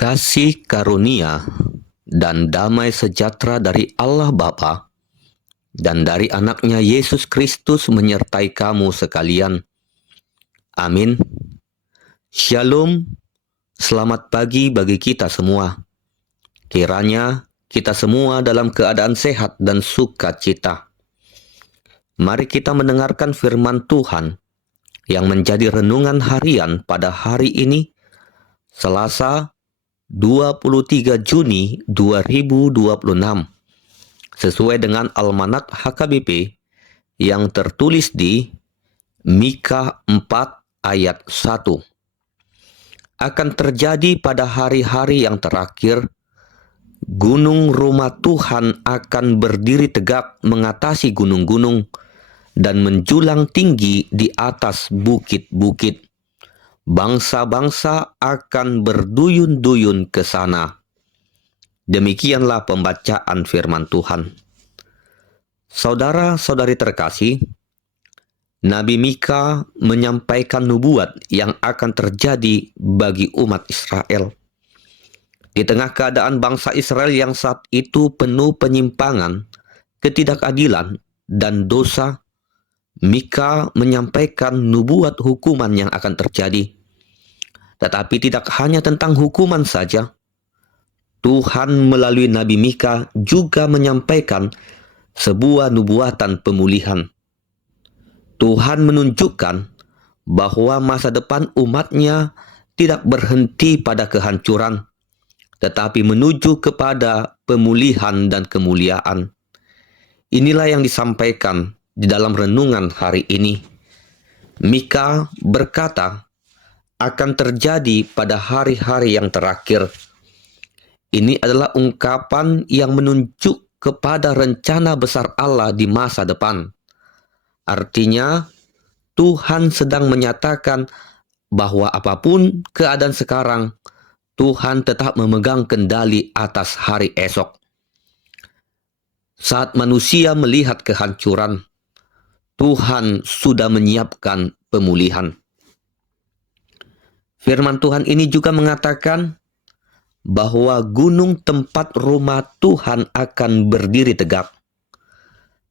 Kasih karunia dan damai sejahtera dari Allah Bapa dan dari anaknya Yesus Kristus menyertai kamu sekalian. Amin. Shalom, selamat pagi bagi kita semua. Kiranya kita semua dalam keadaan sehat dan sukacita. Mari kita mendengarkan firman Tuhan yang menjadi renungan harian pada hari ini, Selasa 23 Juni 2026, sesuai dengan Almanak HKBP yang tertulis di Mika 4 ayat 1. Akan terjadi pada hari-hari yang terakhir, gunung rumah Tuhan akan berdiri tegak mengatasi gunung-gunung dan menjulang tinggi di atas bukit-bukit. Bangsa-bangsa akan berduyun-duyun ke sana. Demikianlah pembacaan firman Tuhan. Saudara-saudari terkasih, Nabi Mika menyampaikan nubuat yang akan terjadi bagi umat Israel. Di tengah keadaan bangsa Israel yang saat itu penuh penyimpangan, ketidakadilan, dan dosa, Mika menyampaikan nubuat hukuman yang akan terjadi. Tetapi tidak hanya tentang hukuman saja. Tuhan melalui Nabi Mika juga menyampaikan sebuah nubuatan pemulihan. Tuhan menunjukkan bahwa masa depan umatnya tidak berhenti pada kehancuran, tetapi menuju kepada pemulihan dan kemuliaan. Inilah yang disampaikan di dalam renungan hari ini. Mika berkata, akan terjadi pada hari-hari yang terakhir. Ini adalah ungkapan yang menunjuk kepada rencana besar Allah di masa depan. Artinya, Tuhan sedang menyatakan bahwa apapun keadaan sekarang, Tuhan tetap memegang kendali atas hari esok. Saat manusia melihat kehancuran, Tuhan sudah menyiapkan pemulihan. Firman Tuhan ini juga mengatakan bahwa gunung tempat rumah Tuhan akan berdiri tegak.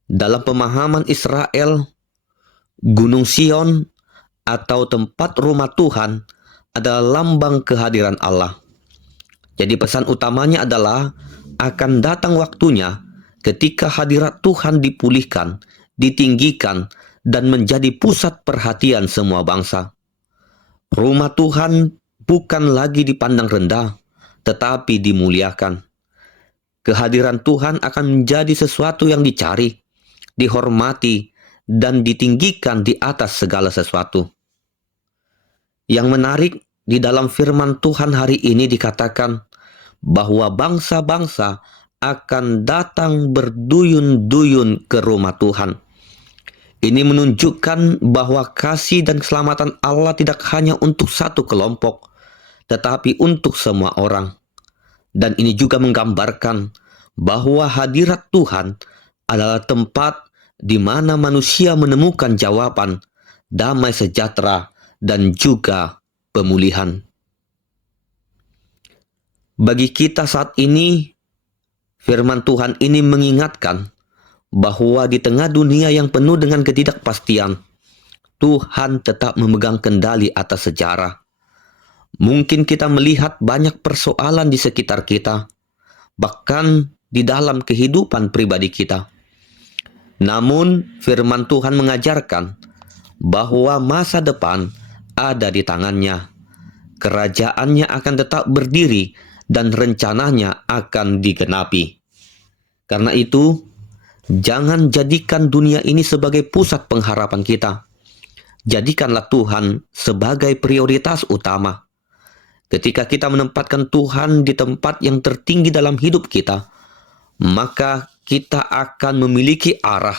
Dalam pemahaman Israel, Gunung Sion atau tempat rumah Tuhan adalah lambang kehadiran Allah. Jadi pesan utamanya adalah akan datang waktunya ketika hadirat Tuhan dipulihkan, ditinggikan, dan menjadi pusat perhatian semua bangsa. Rumah Tuhan bukan lagi dipandang rendah, tetapi dimuliakan. Kehadiran Tuhan akan menjadi sesuatu yang dicari, dihormati, dan ditinggikan di atas segala sesuatu. Yang menarik, di dalam firman Tuhan hari ini dikatakan bahwa bangsa-bangsa akan datang berduyun-duyun ke rumah Tuhan. Ini menunjukkan bahwa kasih dan keselamatan Allah tidak hanya untuk satu kelompok, tetapi untuk semua orang. Dan ini juga menggambarkan bahwa hadirat Tuhan adalah tempat di mana manusia menemukan jawaban, damai sejahtera, dan juga pemulihan. Bagi kita saat ini, firman Tuhan ini mengingatkan bahwa di tengah dunia yang penuh dengan ketidakpastian, Tuhan tetap memegang kendali atas sejarah. Mungkin kita melihat banyak persoalan di sekitar kita, bahkan di dalam kehidupan pribadi kita. Namun, firman Tuhan mengajarkan bahwa masa depan ada di tangannya. Kerajaannya akan tetap berdiri dan rencananya akan digenapi. Karena itu, jangan jadikan dunia ini sebagai pusat pengharapan kita. Jadikanlah Tuhan sebagai prioritas utama. Ketika kita menempatkan Tuhan di tempat yang tertinggi dalam hidup kita, maka kita akan memiliki arah,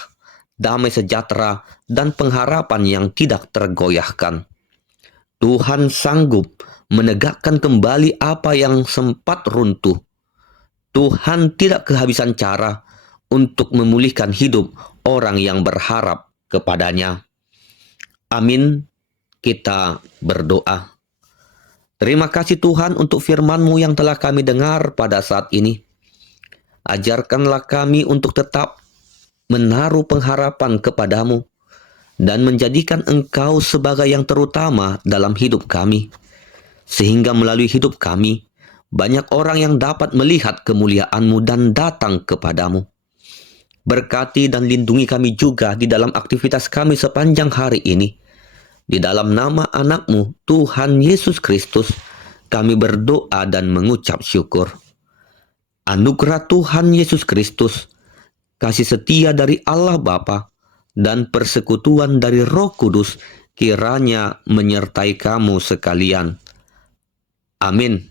damai sejahtera, dan pengharapan yang tidak tergoyahkan. Tuhan sanggup menegakkan kembali apa yang sempat runtuh. Tuhan tidak kehabisan cara untuk memulihkan hidup orang yang berharap kepadanya. Amin. Kita berdoa. Terima kasih Tuhan untuk firman-Mu yang telah kami dengar pada saat ini. Ajarkanlah kami untuk tetap menaruh pengharapan kepadamu dan menjadikan Engkau sebagai yang terutama dalam hidup kami. Sehingga melalui hidup kami, banyak orang yang dapat melihat kemuliaan-Mu dan datang kepadamu. Berkati dan lindungi kami juga di dalam aktivitas kami sepanjang hari ini. Di dalam nama anak-Mu, Tuhan Yesus Kristus, kami berdoa dan mengucap syukur. Anugerah Tuhan Yesus Kristus, kasih setia dari Allah Bapa, dan persekutuan dari Roh Kudus kiranya menyertai kamu sekalian. Amin.